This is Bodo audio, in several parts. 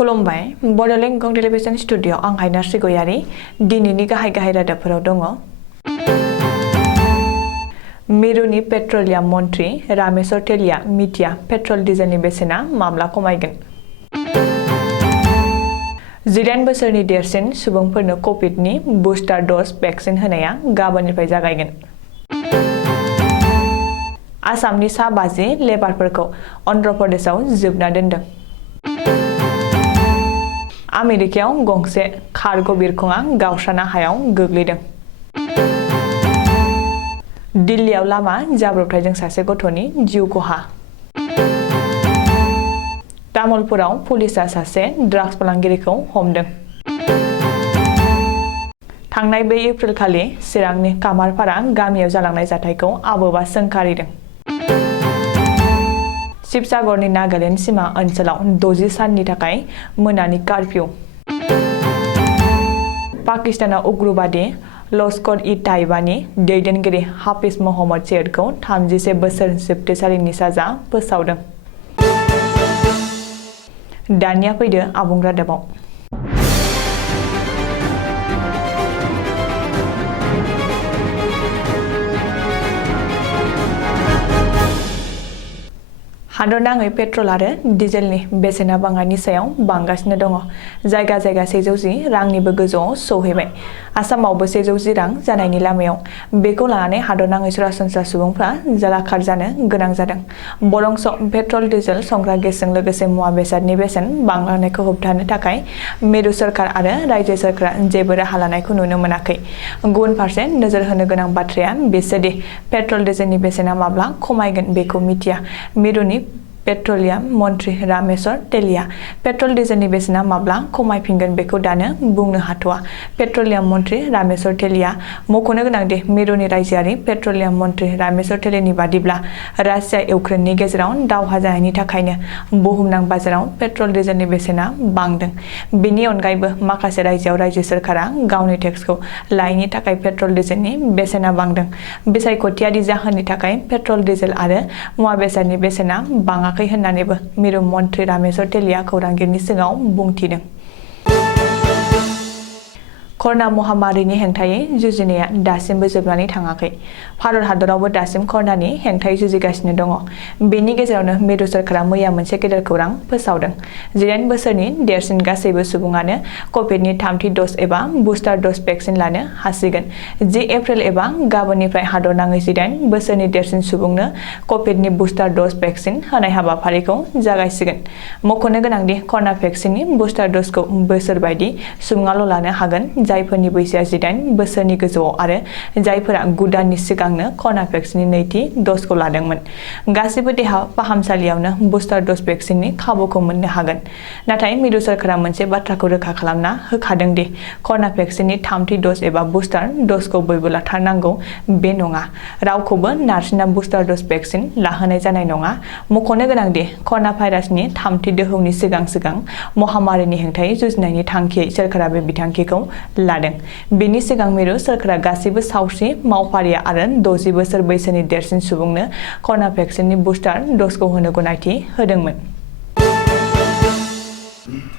खुलुमबाय बड'लेण्ड गं टेलिभिजन स्टुडिअ आं हायनार सिगयारि दिनैनि गाहाय रादाबफोराव दङ। मिरुनि पेट्रलियाम मन्थ्रि रामेश्वर तेलिया मिथिया पेट्रल डिजेलनि बेसेना माब्ला खमायगोन। 19 बोसोरनि देरसिन सुबुंफोरनो कभिडनि बुस्टार डज भेक्सिन होनाया गाबोननिफ्राय जागायगोन। आसामनि सा 50 लेबारफोरखौ अन्ध्र प्रदेशआव जोबना दोनदों। आमेरिकायाव गंसे कार्ग' बिरखंआ गावस्राना हायाव गोग्लैदों। दिल्लीयाव लामा जाब्रबथायजों सासे गथ'नि जिउ खहा। तामुलपुराव पुलिसआ सासे ड्राग्स फालांगिरिखौ हमदों। थांनाय 2 एप्रिल खालि चिरांनि कामारपारा गामियाव जालांनाय जाथायखौ आबोबा सोंखारिदों। शिबसागरनि नागालेण्ड सीमा ओनसोलाव 60 साननि थाखाय मोनानि कार्फ्यू। पाकिस्तानाव उग्रबादी लश्कर-इ-ताइबानि दैदेनगिरि हाफिज मोहम्मद सैयदखौ 31 बोसोर जोबथेसालिनि साजा फोसावदों। दानिया फैदो आबुं रादाबाव। हादरनाङै पेट्रल आरो डिजेलनि बेसेना बांनायनि सायाव बांगासिनो दङ। जायगा 110 रांनिबो गोजौआव सौहैबाय। आसामावबो 110 रां जानायनि लामायाव। बेखौ लानानै हादरनाङै सरासनस्रा सुबुंफ्रा जालाखार जानो गोनां जादों। बरंस पेट्रल डिजेल संग्रा गेसजों लोगोसे मुवा बेसादनि बेसेन बांलांनायखौ होबथानो थाखाय मिरु सोरखार आरो रायजो सोरखारा जेबो राहा लानायखौ नुनो मोनाखै। गुबुन फारसे नोजोर होनो गोनां बाथ्राया बेसोदि पेट्रल डिजेलनि बेसेना माब्ला खमायगोन बेखौ मिथिया। मिरुनि पेट्रलियाम मन्थ्रि रामेश्वर तेलिया पेट्रल डिजेलनि बेसेना माब्ला खमायफिनगोन बेखौ दानो बुंनो हाथ'वा। पेट्रलियाम मन्थ्रि रामेश्वर तेलिया मख'नो गोनांदि मिरुनि रायजोआरि पेट्रलियाम मन्थ्रि रामेश्वर तेलियानि बादिब्ला रासिया इउक्रेननि गेजेराव दावहा जानायनि थाखायनो बुहुमनां बाजाराव पेट्रल डिजेलनि बेसेना बांदों। बेनि अनगायैबो माखासे रायजोआव रायजो सोरखारा गावनि टेक्सखौ लायैनि थाखाय पेट्रल डिजेलनि बेसेना बांदों। बिसायख'थियारि जाहोननि थाखाय पेट्रल डिजेल आरो मुवा बेसादनि बेसेना बाङाखै होननानैबो मिरु मन्थ्रि रामेश्वर तेलिया खौरांगिरिनि सिगाङाव बुंथिदों। कर'ना महामारिनि हेंथायै जुजिनाया दासिमबो जोबनानै थाङाखै। भारत हादरावबो दासिम कर'नानि हेंथायै जुजिगासिनो दङ। बेनि गेजेरावनो मिरु सोरखारा मैया मोनसे गेदेर खौरां फोसावदों। 19 बोसोरनि देरसिन गासैबो सुबुङानो कभिडनि 3थि डज एबा बुस्टार डज भेक्सिन लानो हासिगोन। 10 एप्रिल एबा गाबोननिफ्राय हादरनाङै 19 बोसोरनि देरसिन सुबुंनो कभिडनि बुस्टार डज भेक्सिन होनाय हाबाफारिखौ जागायसिगोन। मख'नो गोनांदि कर'ना भेक्सिननि बुस्टार डजखौ बोसोर बायदि सुबुङाल' लानो हागोन जायफोरनि बैसोआ 19 बोसोरनि गोजौआव आरो जायफोरा 9 दाननि सिगांनो कर'ना भेक्सिननि नैथि डजखौ लादोंमोन। गासिबो देहा फाहामसालियावनो बुस्टार डज भेक्सिननि खाबुखौ मोननो हागोन। नाथाय मिरु सोरखारा मोनसे बाथ्राखौ रोखा खालामना होखादों दि कर'ना भेक्सिननि 3थि डज एबा बुस्टार डजखौ बयबो लाथारनांगौ बे नङा। रावखौबो नारसिनना बुस्टार डज भेक्सिन लाहोनाय जानाय नङा। मख'नो गोनांदि कर'ना भाइरासनि 3थि दोहौनि सिगां महामारिनि हेंथायै जुजिनायनि थांखियै सोरखारा बे बिथांखिखौ लादों। बेनि सिगां मिरु सोरखारा गासिबो सावस्रि मावफारिया आरो 60 बोसोर बैसोनि देरसिन सुबुंनो कर'ना भेक्सिननि बुस्टार डजखौ होनो गनायथि होदोंमोन।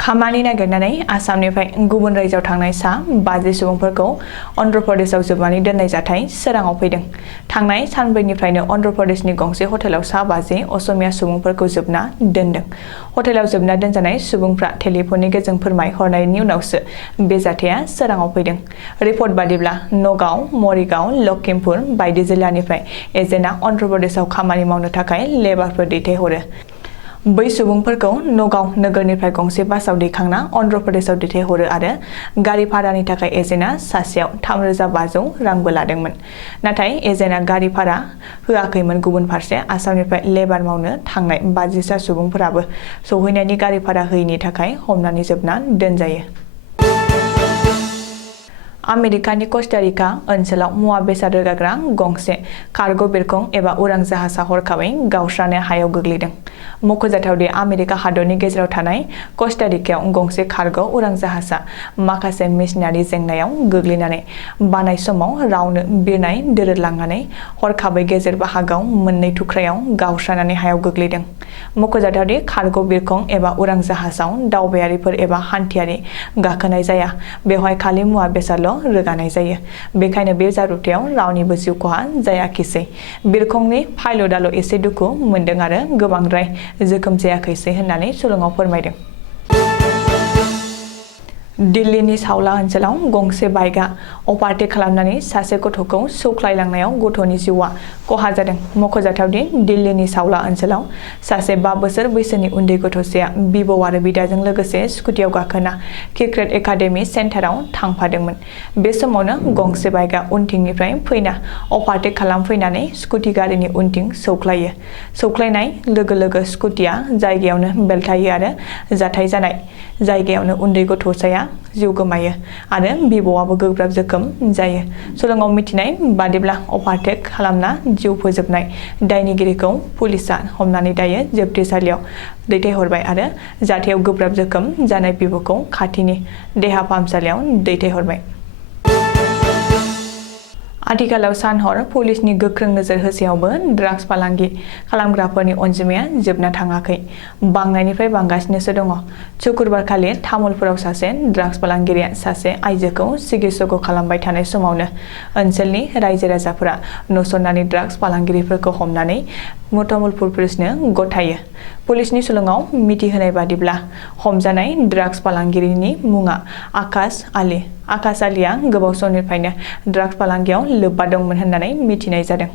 खामानि नागिरनानै आसामनिफ्राय गुबुन रायजोआव थांनाय सा 50 सुबुंफोरखौ अन्ध्र प्रदेशआव जोबनानै दोननाय जाथाय सोराङाव फैदों। थांनाय सानब्रैनिफ्रायनो अन्ध्र प्रदेशनि गंसे हटेलाव सा 50 असमिया सुबुंफोरखौ जोबना दोनदों। हटेलाव जोबना दोनजानाय सुबुंफ्रा टेलिफननि गेजेरजों फोरमायहरनायनि उनावसो बे जाथाया सोराङाव फैदों। रिपर्ट बादिब्ला नगाव, मरिगाव, लखिमपुर बायदि जिल्लानिफ्राय एजेन्टआ अन्ध्र प्रदेशआव खामानि मावनो थाखाय लेबारफोर दैथायहरो। बै सुबुंफोरखौ नगाव नोगोरनिफ्राय गंसे बासआव दैखांना अन्ध्र प्रदेशआव दैथायहरो आरो गारि भारानि थाखाय एजेन्टआ सासेयाव 3500 रांबो लादोंमोन। नाथाय एजेन्टआ गारि भारा होआखैमोन। गुबुन फारसे आसामनिफ्राय लेबार मावनो थांनाय 50 सुबुंफोराबो सौहैनायनि गारि भारा होयैनि थाखाय हमनानै जोबना दोनजायो। आमेरिकानि कस्टारिका ओनसोलाव मुवा बेसाद रोगाग्रा गंसे कार्गो बिरखं एबा उरां जाहाजा हरखाबै गावस्रानो हायाव गोग्लैदों। मख'जाथाव दि आमेरिका हादरनि गेजेराव थानाय कस्टारिकायाव गंसे कार्गो उरां जाहाजा माखासे मेसिनारि जेंनायाव गोग्लैनानै बानाय समाव रावनो बिरनाय दोरोदलांनानै हरखाबै गेजेर बाहागोआव मोननै थुख्रायाव गावस्रानानै हायाव गोग्लैदों। मख'जाथाव दि कार्गो बिरखं एबा उरां जाहाजाव दावबायारिफोर एबा हान्थियारि गाखोनाय जाया, बेवहाय खालि मुवा बेसादल' रोगानाय जायो। बेखायनो बे जाब्रबथायाव रावनिबो जिउ खहा जायाखिसै। बिरखंनि पाइलटआल' एसे दुखु मोनदों आरो गोबांद्राय जोखोम जायाखैसै होननानै सुलुङाव फोरमायदों। दिल्लीनि सावला ओनसोलाव गंसे बाइकआ अभारटेक खालामनानै सासे गथ'खौ सौख्लायलांनायाव गथ'नि जिउआ खहा जादों। मख'जाथाव दि दिल्लीनि सावला ओनसोलाव सासे 5 बोसोर बैसोनि उन्दै गथ'साया बिबौ आरो बिदाजों लोगोसे स्कुटियाव गाखोना क्रिकेट एकाडेमि सेन्टाराव थांफादोंमोन। बे समावनो गंसे बाइकआ उनथिंनिफ्राय फैना अभारटेक खालामफैनानै स्कुटि गारिनि उनथिं सौख्लायो। सौख्लायनाय लोगो लोगो स्कुटिया जायगायावनो बेलथायो आरो जाथाय जानाय जायगायावनो उन्दै गथ'साया जिउ गोमायो आरो बिबौआबो गोब्राब जोखोम जायो। सुलुङाव मिथिनाय बादिब्ला अभारटेक खालामना जिउ फोजोबनाय दायनिगिरिखौ पुलिसआ हमनानै दायो जोबथेसालियाव दैथायहरबाय आरो जाथायाव गोब्राब जोखोम जानाय बिबौखौ खाथिनि देहा फाहामसालियाव दैथायहरबाय। आथिखालाव सान-हर पुलिसनि गोख्रों नोजोर होसेयावबो ड्राग्स फालांगि खालामग्राफोरनि अनजिमाया जोबना थाङाखै, बांनायनिफ्राय बांगासिनोसो दङ। शुक्रबारखालि तामुलपुराव सासे ड्राग्स फालांगिरिया सासे आइजोखौ सिगिसग' खालामबाय थानाय समावनो ओनसोलनि रायजो-राजाफोरा नुसननानै ड्राग्स फालांगिरिफोरखौ हमनानै तामुलपुर पुलिसनो गथायो। पुलिसनि सुलुङाव मिथिहोनाय बादिब्ला हमजानाय ड्राग्स फालांगिरिनि मुङा आकाश आली। आकाश आलीया गोबाव समनिफ्रायनो ड्राग्स फालांगियाव लोब्बा दंमोन होननानै मिथिनाय जादों।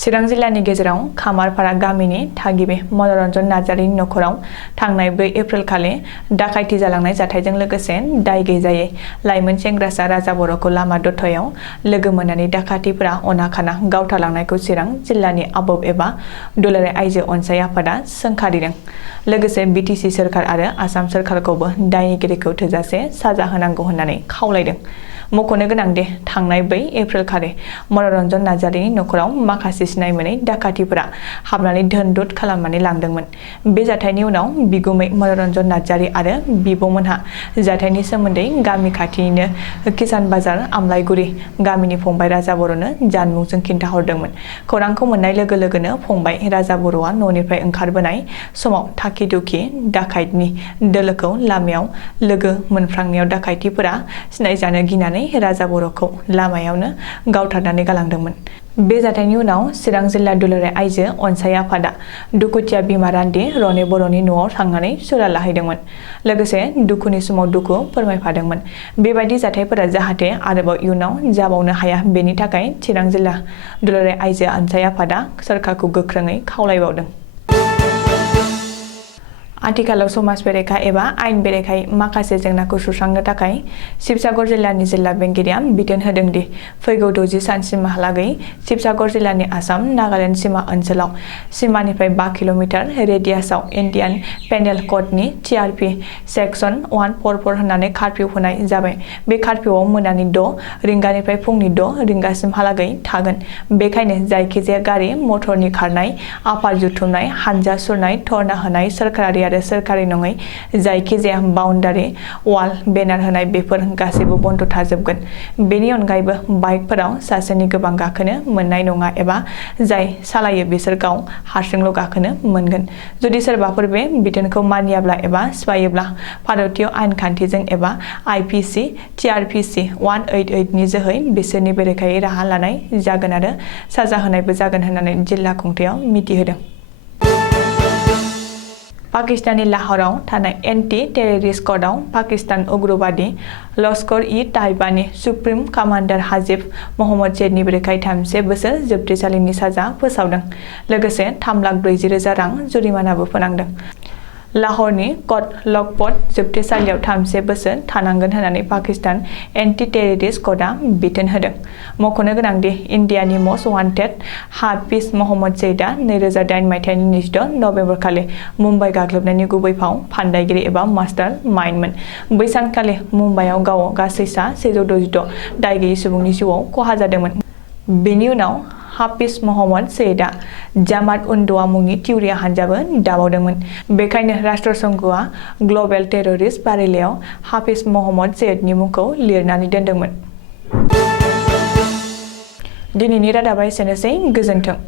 चिरां जिल्लानि गेजेराव खामारपारा गामिनि थागिबि मनरन्जन नार्जारिनि नखराव थांनाय 4 एप्रिलखालि डाकायथि जालांनाय जाथायजों लोगोसे दाय गैजायै लाइमोन सेंग्रासा राजा बर'खौ लामा दथायाव लोगो मोननानै डाकायथिफोरा अना-खाना गावथारलांनायखौ चिरां जिल्लानि आबोब एबा दुलाराय आइजो अनसाय आफादा सोंखारिदों। लोगोसे बिटिसि सोरखार आरो आसाम सोरखारखौबो दायनिगिरिखौ थोजासे साजा होनांगौ होननानै खावलायदों। मख'नो गोनांदि थांनाय 4 एप्रिलखालि मनरन्जन नार्जारिनि नखराव माखासे सिनाय मोनै डाकायथिफोरा हाबनानै धोन-लुट खालामनानै लांदोंमोन। बे जाथायनि उनाव बिगुमै मनरन्जन नार्जारि आरो बिब'मोनहा जाथायनि सोमोन्दै गामि खाथिनिनो किसान बाजार आमलायगुरि गामिनि फंबाय राजा बर'नो जानबुंजों खिन्थाहरदोंमोन। खौरांखौ मोननाय लोगो लोगोनो फंबाय राजा बर'आ न'निफ्राय ओंखारबोनाय समाव थाखि-दुखि डाकायतनि दोलोखौ लामायाव लोगो मोनफ्लांनायाव डाकायथिफोरा सिनायजानो गिनानै राजा बर'खौ लामायावनो गावथारनानै गालांदोंमोन। बे जाथायनि उनाव चिरां जिल्ला दुलाराय आइजो अनसाय आफादा दुखुथिया बिमा रान्दि रने बर'नि न'आव थांनानै सुरा लाहैदोंमोन। लोगोसे दुखुनि समाव दुखु फोरमायफादोंमोन। बेबायदि जाथायफोरा जाहाथे आरोबाव इयुनाव जाबावनो हाया, बेनि थाखाय चिरां जिल्ला दुलाराय आइजो अनसाय आफादा सोरखारखौ गोख्रोङै खावलायबावदों। आथिखालाव समाज बेरेखा एबा आयेन बेरेखायै माखासे जेंनाखौ सुस्रांनो थाखाय शिबसागर जिल्लानि जिल्ला बेंगिरिया बिथोन होदों दि फैगौ 60 सानसिमहालागै शिबसागर जिल्लानि आसाम-नागालेन्ड सीमा ओनसोलाव सिमानिफ्राय 5 kilometre रेडियासआव Indian panel क'डनि TRP section 144 होननानै कार्फिउ होनाय जाबाय। बे कार्फिउआव मोनानि 6 रिंगानिफ्राय फुंनि 6 रिंगासिमहालागै थागोन। बेखायनो जायखिजाया गारि मटरनि खारनाय, आफाद जुथुमनाय, हानजा सुरनाय, धर्ना होनाय, सोरखारारि आरो सोरखारि नङै जायखिजाया बाउन्डारि वाल, बेनार होनाय बेफोर गासैबो बन्द थाजोबगोन। बेनि अनगायैबो बाइकफोराव सासेनि गोबां गाखोनो मोननाय नङा एबा जाय सालायो बिसोर गाव हारसिंल' गाखोनो मोनगोन। जुदि सोरबाफोर बे बिथोनखौ मानियाब्ला एबा सिफायोब्ला भारतीय आयेन खान्थिजों एबा IPC TRPC 188 नि जोहै बिसोरनि बेरेखायै राहा लानाय जागोन आरो साजा होनायबो जागोन होननानै जिल्ला खुंथायाव मिथिहोदों। पाकिस्ताननि लाहौराव थानाय एन्टि-टेररिस्ट कर्टआव पाकिस्तान उग्रबादि लश्कर-इ-ताइबानि सुप्रिम कामान्डार हाजिब महम्मद जैदनि बेरेखायै 3 बोसोर जोबथेसालिनि साजा फोसावदों। लोगोसे 3,40,000 रां जुरिमानाबो फोनांदों। लाहौरनि कट लकपट जोबथेसालियाव 3 बोसोर थानांगोन होननानै पाकिस्तान एन्टि टेररिस्ट क'डआ बिथोन होदों। मख'नो गोनांदि इन्डियानि मस्ट वान्टेड हाफिज महम्मद सैयदआ 2008 मायथाइनि 26 नबेम्बर खालि मुम्बाइ गाग्लोबनायनि गुबै फाव फान्दायगिरि एबा मास्टार माइन्डमोन। बै सानखालि मुम्बाइआव गासै 166 दायगैयै सुबुंनि जिउआव खहा जादोंमोन। बेनि उनाव हाफिज महम्मद सैयदआ जामात उन-दवा मुंनि थिउरिया हानजाबो दाबावदोंमोन। बेखायनो राष्ट्रसंघआ ग्लबेल टेररिस्ट फारिलाइयाव हाफिज महम्मद सैयदनि मुंखौ लिरनानै दोनदोंमोन। दिनैनि रादाबा एसेनोसै, गोजोन्थों।